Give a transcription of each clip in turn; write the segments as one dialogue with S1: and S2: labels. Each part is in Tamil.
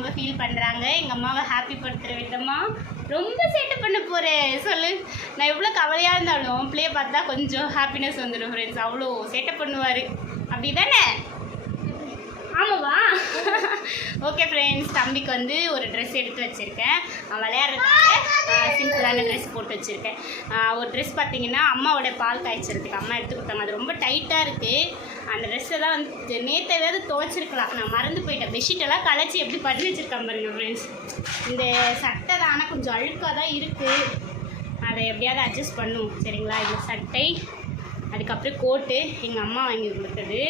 S1: ரொம்ப ஃபீல் பண்ணுறாங்க எங்கள் அம்மாவை ஹாப்பி படுத்துகிற விதமாக ரொம்ப சேட்டை பண்ண போகிறேன் சொல்லு. நான் எவ்வளோ கவலையாக இருந்தாலும் பிள்ளைய பார்த்தா கொஞ்சம் ஹாப்பினஸ் வந்துடும் ஃப்ரெண்ட்ஸ் அவ்வளோ சேட்டை பண்ணுவார். அப்படி தானே ஆமாவா? ஓகே ஃப்ரெண்ட்ஸ் தம்பிக்கு வந்து ஒரு ட்ரெஸ் எடுத்து வச்சுருக்கேன். அவன் விளையாடுறதுக்காக சிம்பிளான ட்ரெஸ் போட்டு வச்சுருக்கேன். ஒரு ட்ரெஸ் பார்த்தீங்கன்னா அம்மாவோட பால் காய்ச்சறதுக்கு அம்மா எடுத்து கொடுத்தாங்க. அது ரொம்ப டைட்டாக இருக்குது அந்த ட்ரெஸ்ஸை தான் வந்து நேற்றையாவது துவைச்சிருக்கலாம். நான் மறந்து போயிட்டேன். பெட்ஷீட் எல்லாம் கலைச்சி எப்படி பண்ணி வச்சுருக்கேன் பாருங்க ஃப்ரெண்ட்ஸ் இந்த சட்டை தான் ஆனால் கொஞ்சம் அழுக்காக தான் இருக்குது அதை எப்படியாவது அட்ஜஸ்ட் பண்ணும் சரிங்களா? இந்த சட்டை அதுக்கப்புறம் கோட்டு எங்கள் அம்மா வாங்கி கொடுத்தது.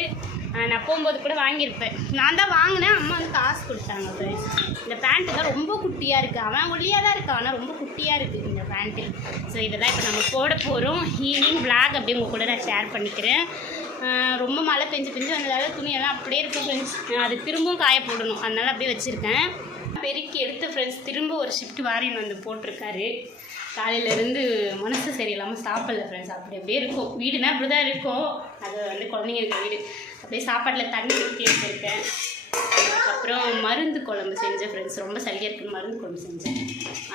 S1: நான் போகும்போது கூட வாங்கியிருப்பேன். நான் தான் வாங்கினேன் அம்மா வந்து காசு கொடுத்தாங்க friends. இந்த பேண்ட்டு தான் ரொம்ப குட்டியாக இருக்குது அவன் ஒல்லியாக தான் இருக்கான் ஆனால் ரொம்ப குட்டியாக இருக்குது இந்த பேண்ட்டு ஸோ இதெல்லாம் இப்போ நம்ம போட போகிறோம் ஈவினிங் பிளாக் அப்படியே உங்கள் கூட நான் ஷேர் பண்ணிக்கிறேன். ரொம்ப மழை பெஞ்சு பெஞ்சு வந்ததால் துணியெல்லாம் அப்படியே இருக்கும் ஃப்ரெண்ட்ஸ் அது திரும்பவும் காய போடணும். அதனால அப்படியே வச்சுருக்கேன். பெருக்கி எடுத்து ஃப்ரெண்ட்ஸ் திரும்ப ஒரு ஷிஃப்ட் வாரின்னு வந்து போட்டிருக்காரு. காலையிலேருந்து மனசு சரியில்லாமல் சாப்பிடல ஃப்ரெண்ட்ஸ் அப்படி அப்படியே இருக்கும். வீடுனா அப்படி தான் இருக்கும். அது வந்து குழந்தைங்க இருக்க வீடு. அப்படியே சாப்பாட்டில் தண்ணி ஊற்றி வச்சுருக்கேன். அதுக்கப்புறம் மருந்து குழம்பு செஞ்சேன் ஃப்ரெண்ட்ஸ் ரொம்ப சளியாக இருக்குன்னு மருந்து குழம்பு செஞ்சேன்.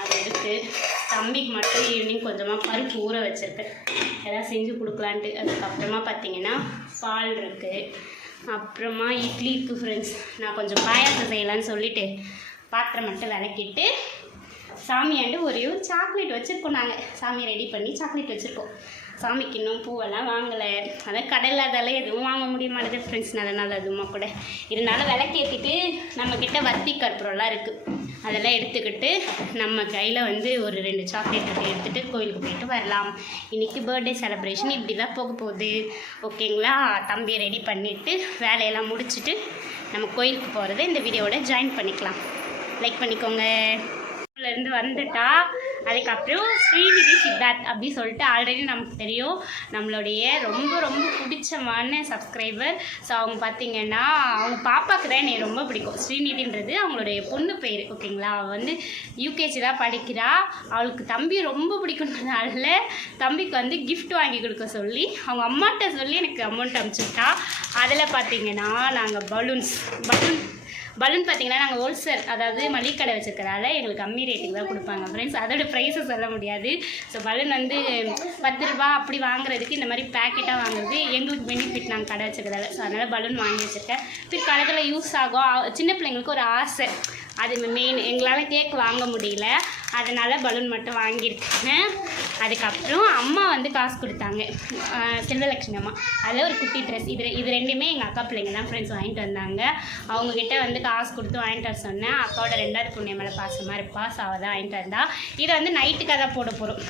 S1: அதை எடுத்து தம்பிக்கு மட்டும் ஈவினிங் கொஞ்சமாக பருப்பு ஊற வச்சுருக்கேன். எதாவது செஞ்சு கொடுக்கலான்ட்டு. அதுக்கப்புறமா பார்த்தீங்கன்னா பால் இருக்குது அப்புறமா இட்லி இருக்குது ஃப்ரெண்ட்ஸ் நான் கொஞ்சம் பாயாசம் செய்யலான்னு சொல்லிட்டு பாத்திரம் மட்டும் விளக்கிட்டு சாமியாண்டு ஒரே ஒரு சாக்லேட் வச்சுருக்கோம் நாங்கள் சாமியை ரெடி பண்ணி சாக்லேட் வச்சுருக்கோம். சாமிக்கு இன்னும் பூவெல்லாம் வாங்கலை. அதான் கடையில் அதெல்லாம் எதுவும் வாங்க முடிய மாட்டேது ஃப்ரெண்ட்ஸ் நல்ல நாள் அதுவுமா கூட. இருந்தாலும் விளக்கேற்றிட்டு நம்மக்கிட்ட வத்தி கற்பூரம்லாம் இருக்குது அதெல்லாம் எடுத்துக்கிட்டு நம்ம கையில் வந்து ஒரு ரெண்டு சாக்லேட் இருக்கு எடுத்துகிட்டு கோயிலுக்கு போயிட்டு வரலாம். இன்றைக்கி பர்த்டே செலப்ரேஷன் இப்படி தான் போக போகுது. ஓகேங்களா? தம்பியை ரெடி பண்ணிவிட்டு வேலையெல்லாம் முடிச்சுட்டு நம்ம கோயிலுக்கு போகிறத இந்த வீடியோவோட ஜாயின் பண்ணிக்கலாம். லைக் பண்ணிக்கோங்க. இருந்து வந்துட்டா. அதுக்கப்புறம் ஸ்ரீநிதி சித்தார்த் அப்படி சொல்லிட்டு ஆல்ரெடி நமக்கு தெரியும். நம்மளுடைய ரொம்ப ரொம்ப பிடிச்சமான சப்ஸ்கிரைபர் ஸோ அவங்க பார்த்தீங்கன்னா அவங்க பாப்பாவுக்கு தான் எனக்கு ரொம்ப பிடிக்கும். ஸ்ரீநிதின்றது அவங்களுடைய பொண்ணு பேர் ஓகேங்களா அவள் வந்து யூகேஜி தான் படிக்கிறா. அவளுக்கு தம்பி ரொம்ப பிடிக்குன்றதுனால தம்பிக்கு வந்து கிஃப்ட் வாங்கி கொடுக்க சொல்லி அவங்க அம்மாட்ட சொல்லி எனக்கு அமௌண்ட் அனுப்பிச்சுட்டா. அதில் பார்த்தீங்கன்னா நாங்கள் பலூன்ஸ் பலூன் பலூன் பார்த்தீங்கன்னா நாங்கள் ஹோல்சேல் அதாவது மளிகை கடை வச்சிருக்கறதால எங்களுக்கு கம்மி ரேட்டுக்கு தான் கொடுப்பாங்க. ஃப்ரெண்ட்ஸ் அதோட ப்ரைஸை சொல்ல முடியாது. ஸோ பலூன் வந்து பத்து ரூபா அப்படி வாங்குறதுக்கு இந்த மாதிரி பேக்கெட்டாக வாங்குறது எங்களுக்கு பெனிஃபிட் நாங்கள் கடை வச்சிருக்கதால ஸோ அதனால் பலூன் வாங்கி வச்சுருக்கேன். பிற்காலத்தில் யூஸ் ஆகும். சின்ன பிள்ளைங்களுக்கு ஒரு ஆசை. அது மெயின் எங்களால் கேக் வாங்க முடியல. அதனால் பலூன் மட்டும் வாங்கியிருக்கேன் அதுக்கப்புறம் அம்மா வந்து காசு கொடுத்தாங்க. ஆஹ் செல்வலட்சுமி அம்மா. அதில் ஒரு குட்டி ட்ரெஸ் இது இது ரெண்டுமே எங்கள் அக்கா பிள்ளைங்க தான் ஃப்ரெண்ட்ஸ் வாங்கிட்டு வந்தாங்க. அவங்கக்கிட்ட வந்து காசு கொடுத்து வாங்கிட்டு வர சொன்னேன். அக்காவோட ரெண்டாவது புண்ணிய மேலே பாசமாக இருப்பா. ஸோ அவள் தான் வாங்கிட்டு வந்தா. இதை வந்து நைட்டுக்காக தான் போட போகிறோம்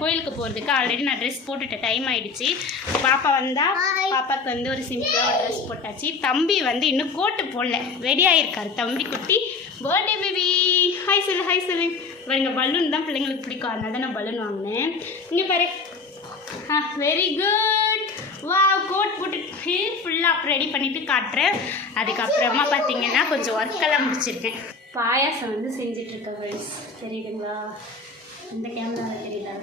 S1: கோயிலுக்கு போகிறதுக்கு ஆல்ரெடி நான் ட்ரெஸ் போட்டுட்டேன் டைம் ஆகிடுச்சு பாப்பா வந்தால் பாப்பாவுக்கு வந்து ஒரு சிம்பிளாக ஒரு ட்ரெஸ் போட்டாச்சு. தம்பி வந்து இன்னும் கோட்டு போடல. ரெடி ஆகிருக்காரு தம்பி குட்டி. பர்த்டே பேபி ஹாய் சொல்லு ஹாய் சொல்லு. பாருங்க பலூன் தான் பிள்ளைங்களுக்கு பிடிக்கும். அதனால தான் நான் பலூன் வாங்கினேன். இங்கே பாரு. ஆ வெரி குட் வா கோட் போட்டு ஃபுல்லாக அப்புறம் ரெடி பண்ணிவிட்டு காட்டுறேன். அதுக்கப்புறமா பார்த்தீங்கன்னா கொஞ்சம் ஒர்க்கெல்லாம் முடிச்சிருக்கேன். பாயாசம் வந்து செஞ்சிட்ருக்கேன் ஃப்ரெண்ட்ஸ் தெரியுதுங்களா? இந்த கேமராவில் தெரியுதா?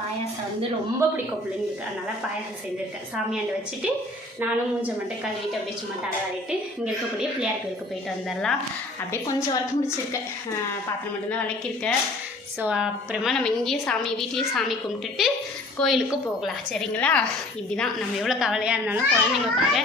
S1: பாயாசம் வந்து ரொம்ப பிடிக்கும் பிள்ளைங்களுக்கு. அதனால் பாயாசம் செஞ்சுருக்கேன். சாமியாண்டை வச்சுட்டு நானும் மூஞ்ச மட்டும் கழுவிட்டு அப்படியே சும்மா தலைவாரிட்டு இங்கே இருக்கக்கூடிய பிள்ளையார் கோயிலுக்கு போயிட்டு வந்துடலாம். அப்படியே கொஞ்சம் ஒர்க் முடிச்சிருக்கேன். பாத்திரம் மட்டும்தான் விளக்கியிருக்கேன். ஸோ அப்புறமா நம்ம இங்கேயும் சாமி வீட்லேயே சாமி கும்பிட்டுட்டு கோயிலுக்கு போகலாம் சரிங்களா? இப்படி தான் நம்ம எவ்வளோ கவலையாக இருந்தாலும் குழந்தைங்களுக்காக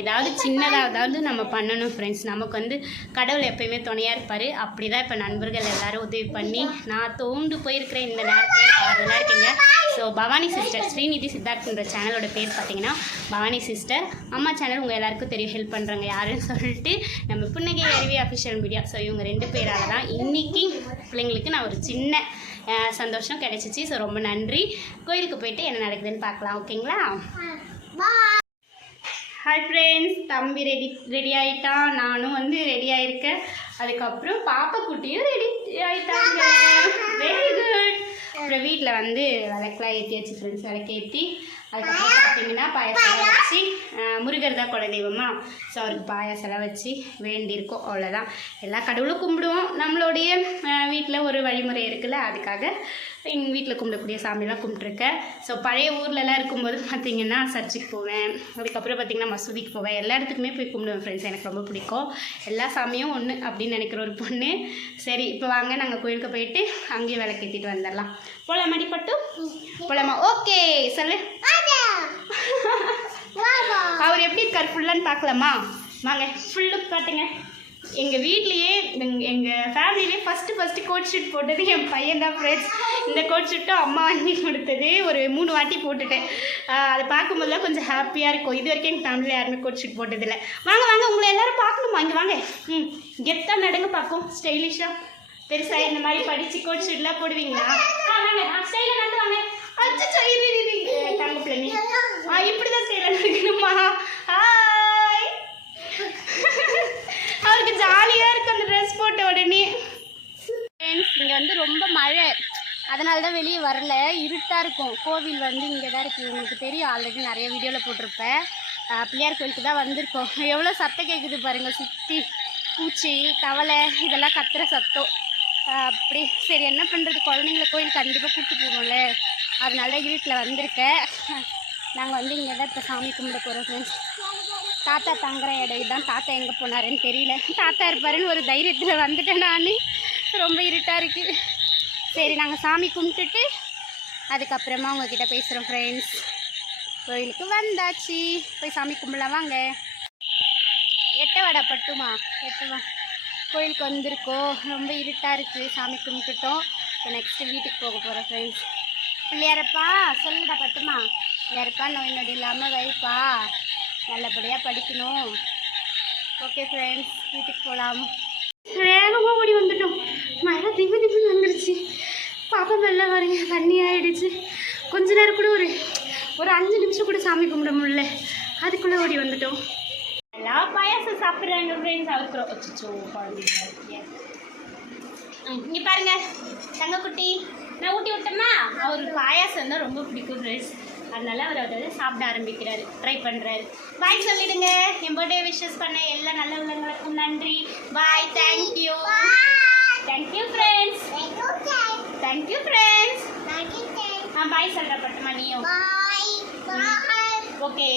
S1: ஏதாவது சின்னதாக ஏதாவது நம்ம பண்ணணும் ஃப்ரெண்ட்ஸ் நமக்கு வந்து கடவுள் எப்பயுமே துணையாக இருப்பார். அப்படி தான் இப்போ நண்பர்கள் எல்லோரும் உதவி பண்ணி நான் தோண்டு போயிருக்கிற இந்த நேரத்தில். ஆறுதலாக இருக்கீங்க. ஸோ பவானி சிஸ்டர் ஸ்ரீநிதி சித்தார்த்ன்ற சேனலோட பேர் பார்த்தீங்கன்னா பவானி சிஸ்டர் அம்மா சேனல் உங்கள் எல்லாருக்கும் தெரியும். ஹெல்ப் பண்ணுறாங்க யாருன்னு சொல்லிட்டு நம்ம புன்னகை அருவி அஃபிஷியல் மீடியா ஸோ இவங்க ரெண்டு பேரால் தான் இன்றைக்கி பிள்ளைங்களுக்கு நான் ஒரு சின்ன சந்தோஷம் கிடைச்சிச்சு. ஸோ ரொம்ப நன்றி. கோயிலுக்கு போயிட்டு என்ன நடக்குதுன்னு பார்க்கலாம் ஓகேங்களா? ஹாய் ஃப்ரெண்ட்ஸ் தம்பி ரெடி ரெடி ஆகிட்டான் நானும் வந்து ரெடி ஆகிருக்கேன் அதுக்கப்புறம் பாப்பா குட்டியும் ரெடி ஆகிட்டாங்க வெரி குட் அப்புறம் வீட்டில் வந்து விளக்கெலாம் ஏற்றி வச்சு ஃப்ரெண்ட்ஸ் விளக்கேற்றி அதுக்கப்புறம் பார்த்தீங்கன்னா பாயாசம் வச்சு முருகர் தான் குல தெய்வமா? ஸோ அவருக்கு பாயாசம் வச்சு வேண்டியிருக்கோம். அவ்வளோதான் எல்லா கடவுளும் கும்பிடுவோம். நம்மளுடைய வீட்டில் ஒரு வழிமுறை இருக்குல்ல அதுக்காக எங்கள் வீட்டில் கும்பிடக்கூடிய சாமியெல்லாம் கும்பிட்ருக்கேன் ஸோ பழைய ஊர்லலாம் இருக்கும்போது பார்த்தீங்கன்னா சர்ச்சுக்கு போவேன். அதுக்கப்புறம் பார்த்தீங்கன்னா மசூதிக்கு போவேன். எல்லா இடத்துக்குமே போய் கும்பிடுவேன் ஃப்ரெண்ட்ஸ் எனக்கு ரொம்ப பிடிக்கும். எல்லா சாமியும் ஒன்று அப்படின்னு நினைக்கிற ஒரு பொண்ணு. சரி இப்போ வாங்க. நாங்கள் கோயிலுக்கு போயிட்டு அங்கேயும் விளக்கேற்றிட்டு வந்துடலாம். போகலாமா பட்டு? போகலாமா ஓகே சொல்லு. அவர் எப்படி இருக்கார்? ஃபுல்லான்னு பார்க்கலாமா? வாங்க ஃபுல்லு காட்டுங்க. எங்கள் வீட்லேயே எங்கள் ஃபேமிலியிலே ஃபஸ்ட்டு ஃபஸ்ட்டு கோட் ஷூட் போட்டது என் பையன் தான் ஃப்ரெண்ட்ஸ் இந்த கோட் ஷூட்டும் அம்மா வாங்கி கொடுத்தது. ஒரு மூணு வாட்டி போட்டுட்டேன். அதை பார்க்கும்போதுலாம் கொஞ்சம் ஹாப்பியாக இருக்கும். இது வரைக்கும் எங்கள் ஃபேமிலியில் யாருமே கோட் ஷூட் போட்டதில்லை. வாங்க வாங்க உங்களை எல்லாரும் பார்க்கணுமா? இங்கே வாங்க. ம் கெத்தாக நடங்க பார்க்கும் ஸ்டைலிஷாக பெருசாக இந்த மாதிரி படித்து கோட் ஷூட்லாம் போடுவீங்களா? ஆ வாங்க ஸ்டைலில் நடந்து வாங்க. அச்சோ தங்க ஆ இப்படி தான் ஸ்டைலில் நடக்கணுமா? ஹாய் அவருக்கு ஜாலியாக இருக்கு அந்த ட்ரெஸ் போட்ட உடனே. ஃப்ரெண்ட்ஸ் இங்கே வந்து ரொம்ப மழை. அதனால தான் வெளியே வரல. இருட்டாக இருக்கும். கோவில் வந்து இங்கே தான் இருக்குது உங்களுக்கு தெரியும். ஆல்ரெடி நிறைய வீடியோவில் போட்டிருப்பேன். பிள்ளையார் கோயிலுக்கு தான் வந்திருக்கோம். எவ்வளோ சத்தம் கேட்குது பாருங்கள் சுற்றி பூச்சி தவளை இதெல்லாம் கத்துற சத்தம். அப்படி. சரி என்ன பண்ணுறது குழந்தைங்கள கோயில் கண்டிப்பாக கூப்பிட்டு போகணும்ல. அதனால தான் வீட்டில் வந்திருக்கேன். நாங்கள் வந்து இங்கே தான் இப்போ சாமி கும்பிட போகிறோம் ஃப்ரெண்ட்ஸ் தாத்தா தங்குற இடம் இதுதான் தாத்தா எங்கே போனாருன்னு தெரியல. தாத்தா இருப்பாருன்னு ஒரு தைரியத்தில் வந்துட்டேன் நான். ரொம்ப இருட்டாக இருக்குது சரி நாங்கள் சாமி கும்பிட்டுட்டு அதுக்கப்புறமா உங்ககிட்ட பேசுகிறோம் ஃப்ரெண்ட்ஸ் கோயிலுக்கு வந்தாச்சு. போய் சாமி கும்பிடலாம் வாங்க. எட்ட வடை பட்டுமா? எட்ட வா. கோயிலுக்கு வந்திருக்கோம். ரொம்ப இருட்டாக இருக்குது சாமி கும்பிட்டுட்டோம். இப்போ நெக்ஸ்ட்டு வீட்டுக்கு போக போகிறோம் ஃப்ரெண்ட்ஸ் பிள்ளையாரப்பா சொல்லுடா பட்டுமா. பிள்ளையாரப்பா நோய் நொடி இல்லாமல் வைப்பா நல்லபடியாக படிக்கணும். ஓகே ஃப்ரெண்ட்ஸ் வீட்டுக்கு போகலாம் வேகமாக ஓடி வந்துட்டோம். மழை திப்பு திப்புன்னு வந்துருச்சு. பாப்பா மெல்ல வரீங்க தண்ணி ஆயிடுச்சு. கொஞ்ச நேரம் கூட ஒரு ஒரு அஞ்சு நிமிஷம் கூட சாமி கும்பிட முடியல. அதுக்குள்ளே ஓடி வந்துட்டோம். எல்லாம் பாயாசம் சாப்பிட்றாங்க ஃப்ரெண்ட்ஸ் அவசரம் வச்சுச்சோ குழந்தைங்க இங்கே பாருங்க தங்கக்குட்டி. நான் ஊட்டி விட்டேன்னா அவருக்கு பாயாசம் தான் ரொம்ப பிடிக்கும் ஃப்ரெண்ட்ஸ் அதனால அவர் அதை சாப்பிட ஆரம்பிக்கிறாரு. ட்ரை பண்ணுறாரு பாய் சொல்லிடுங்க. என் பர்த்டே விஷஸ் பண்ண எல்லா நல்ல உள்ளங்களுக்கும் நன்றி bye thank you thank you friends thank you friends ah bye சொல்கிற பட்டுமா நீயும். ஓகே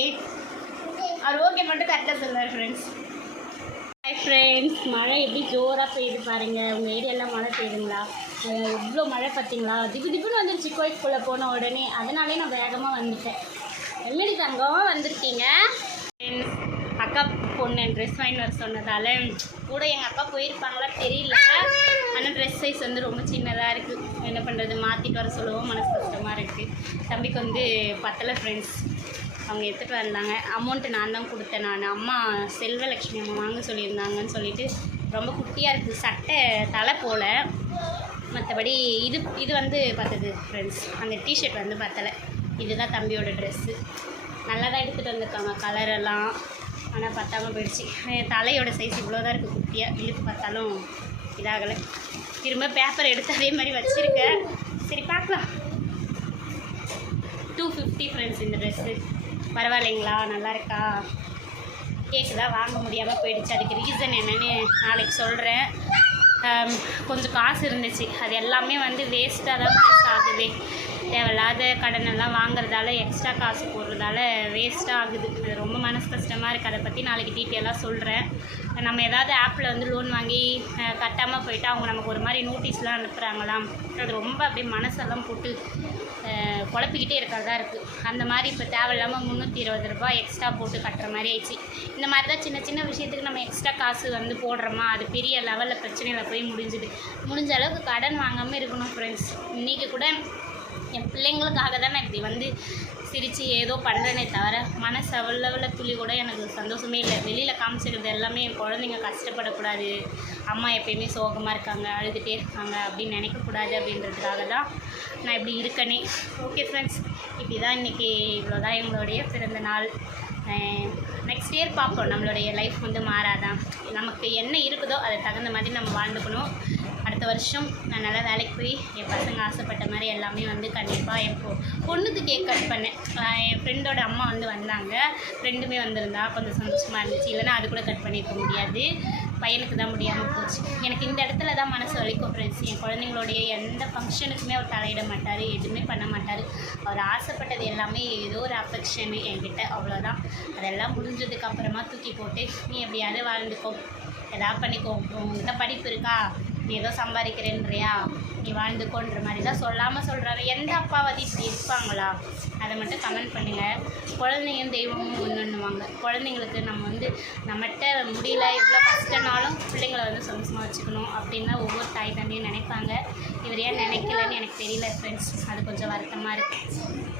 S1: அவர் ஓகே மட்டும் கரெக்டாக சொல்லுவார் ஃப்ரெண்ட்ஸ் ஹாய் ஃப்ரெண்ட்ஸ் மழை எப்படி ஜோராக பெய்யுது பாருங்கள் உங்கள் ஏரியாலாம் மழை பெய்யுதுங்களா? எவ்வளோ மழை பார்த்தீங்களா திப்பு திப்புன்னு வந்துருச்சு கோயிலுக்குள்ளே போன உடனே. அதனாலே நான் வேகமாக வந்துட்டேன். எல்லடி தங்கம் வந்திருக்கீங்க? Friends, அக்கா பொண்ணு ட்ரெஸ் வாங்கி வர சொன்னதால கூட எங்கள் அக்கா போயிருப்பாங்களா தெரியல. ஆனால் ட்ரெஸ் சைஸ் வந்து ரொம்ப சின்னதாக இருக்குது என்ன பண்ணுறது மாற்றிட்டு வர சொல்லவும் மனசு கஷ்டமாக இருக்குது தம்பிக்கு வந்து பத்தலை ஃப்ரெண்ட்ஸ் அவங்க எடுத்துகிட்டு வந்தாங்க. அமௌண்ட்டு நான் தான் கொடுத்தேன் நான். அம்மா செல்வலட்சுமி அம்மா வாங்க சொல்லியிருந்தாங்கன்னு சொல்லிட்டு ரொம்ப குட்டியாக இருக்குது சட்டை தலை போல். மற்றபடி இது இது வந்து பார்த்தது ஃப்ரெண்ட்ஸ் அந்த டிஷர்ட் வந்து பத்தலை. இதுதான் தம்பியோட ட்ரெஸ்ஸு நல்லா தான் எடுத்துகிட்டு வந்திருக்காங்க கலரெல்லாம் ஆனால் பத்தாமல் போயிடுச்சு. என் தலையோட சைஸ் இவ்வளோ தான் இருக்குது குட்டியாக இழுத்து பார்த்தாலும் இதாகலை. திரும்ப பேப்பர் எடுத்து அதே மாதிரி வச்சுருக்கேன் சரி பார்க்கலாம். டூ ஃபிஃப்டி ஃப்ரெண்ட்ஸ் இந்த ட்ரெஸ்ஸு பரவாயில்லைங்களா? நல்லா இருக்கா? கேக்கு தான் வாங்க முடியாமல் போயிடுச்சு. அதுக்கு ரீசன் என்னன்னு நாளைக்கு சொல்கிறேன் கொஞ்சம் காசு இருந்துச்சு. அது எல்லாமே வந்து வேஸ்ட்டாக தான் ஆகுது தேவையில்லாத கடன் எல்லாம் வாங்குறதால எக்ஸ்ட்ரா காசு போடுறதால வேஸ்ட்டாக ஆகுது. அது ரொம்ப மனசு கஷ்டமாக இருக்குது அதை பற்றி நாளைக்கு டீட்டெயிலாக சொல்கிறேன் நம்ம ஏதாவது ஆப்பில் வந்து லோன் வாங்கி கட்டாமல் போயிட்டு அவங்க நமக்கு ஒரு மாதிரி நோட்டீஸ்லாம் அனுப்புகிறாங்களாம் அது ரொம்ப அப்படியே மனசெல்லாம் போட்டு குழப்பிக்கிட்டே இருக்கிறதா இருக்குது அந்த மாதிரி இப்போ தேவையில்லாமல் முந்நூற்றி இருபது ரூபாய் எக்ஸ்ட்ரா போட்டு கட்டுற மாதிரி ஆயிடுச்சு. இந்த மாதிரி தான் சின்ன சின்ன விஷயத்துக்கு நம்ம எக்ஸ்ட்ரா காசு வந்து போடுறோமா? அது பெரிய லெவலில் பிரச்சனையில் போய் முடிஞ்சுது. முடிஞ்ச அளவுக்கு கடன் வாங்காமல் இருக்கணும் ஃப்ரெண்ட்ஸ் இன்றைக்கி கூட என் பிள்ளைங்களுக்காக தான் நான் இப்படி வந்து சிரித்து ஏதோ பண்ணுறேனே தவிர மனசு அவ்வளவில் துளி கூட எனக்கு சந்தோஷமே இல்லை. வெளியில் காமிச்சிக்கிறது எல்லாமே என் குழந்தைங்க கஷ்டப்படக்கூடாது. அம்மா எப்பயுமே சோகமாக இருக்காங்க அழுதுகிட்டே இருக்காங்க அப்படின்னு நினைக்கக்கூடாது அப்படின்றதுக்காக தான் நான் இப்படி இருக்கனே. ஓகே ஃப்ரெண்ட்ஸ் இப்படி தான் இன்றைக்கி இவ்வளோ தான் எங்களுடைய பிறந்த நாள். நெக்ஸ்ட் இயர் பார்ப்போம். நம்மளுடைய லைஃப் வந்து மாறாதான் நமக்கு என்ன இருக்குதோ அதை தகுந்த மாதிரி நம்ம வாழ்ந்துக்கணும். அடுத்த வருஷம் நான் நல்லா வேலைக்கு போய் என் பசங்க ஆசைப்பட்ட மாதிரி எல்லாமே வந்து கண்டிப்பாக என் பொ பொண்ணுக்கு கேக் கட் பண்ணேன். என் ஃப்ரெண்டோட அம்மா வந்து வந்தாங்க. ஃப்ரெண்டுமே வந்திருந்தா கொஞ்சம் சந்தோஷமாக இருந்துச்சு. இல்லைன்னா அது கூட கட் பண்ணியிருக்க முடியாது. பையனுக்கு தான் முடியாமல் போச்சு. எனக்கு இந்த இடத்துல தான் மனசு வலிக்கும் ஃப்ரெண்ட்ஸ் என் குழந்தைங்களுடைய எந்த ஃபங்க்ஷனுக்குமே அவர் தலையிட மாட்டார் எதுவுமே பண்ண மாட்டார். அவர் ஆசைப்பட்டது எல்லாமே ஏதோ ஒரு அஃபெக்ஷனு என்கிட்ட அவ்வளோதான் அதெல்லாம் முடிஞ்சதுக்கப்புறமா தூக்கி போட்டு நீ எப்படியாவது வாழ்ந்துக்கோ. எதாவது பண்ணிக்கோ. உங்ககிட்ட படிப்பு இருக்கா? நீ ஏதோ சம்பாதிக்கிறேன்றியா? நீ வாழ்ந்துக்கோன்ற மாதிரி தான் சொல்லாமல் சொல்கிறாங்க எந்த அப்பாவது இப்படி இருப்பாங்களா? அதை மட்டும் கமெண்ட் பண்ணுங்கள் குழந்தைங்க தெய்வமும் ஒன்றுன்னுவாங்க குழந்தைங்களுக்கு நம்ம வந்து நம்மகிட்ட முடியல இவ்வளோ கஷ்டனாலும் பிள்ளைங்களை வந்து சந்தோஷமாக வச்சுக்கணும் அப்படின்னு தான் ஒவ்வொரு தாய் தந்தையும் நினைப்பாங்க. இவர் ஏன் நினைக்கலன்னு எனக்கு தெரியல ஃப்ரெண்ட்ஸ் அது கொஞ்சம் வருத்தமாக இருக்குது